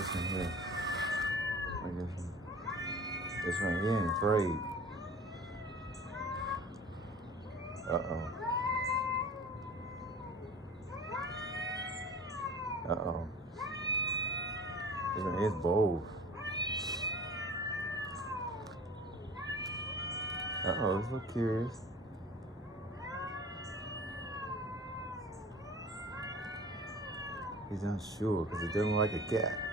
This one here. Like this one. This one, he ain't afraid. Uh-oh. Uh-oh. This one is bold. Uh-oh, this look curious. He's unsure because he doesn't like a cat.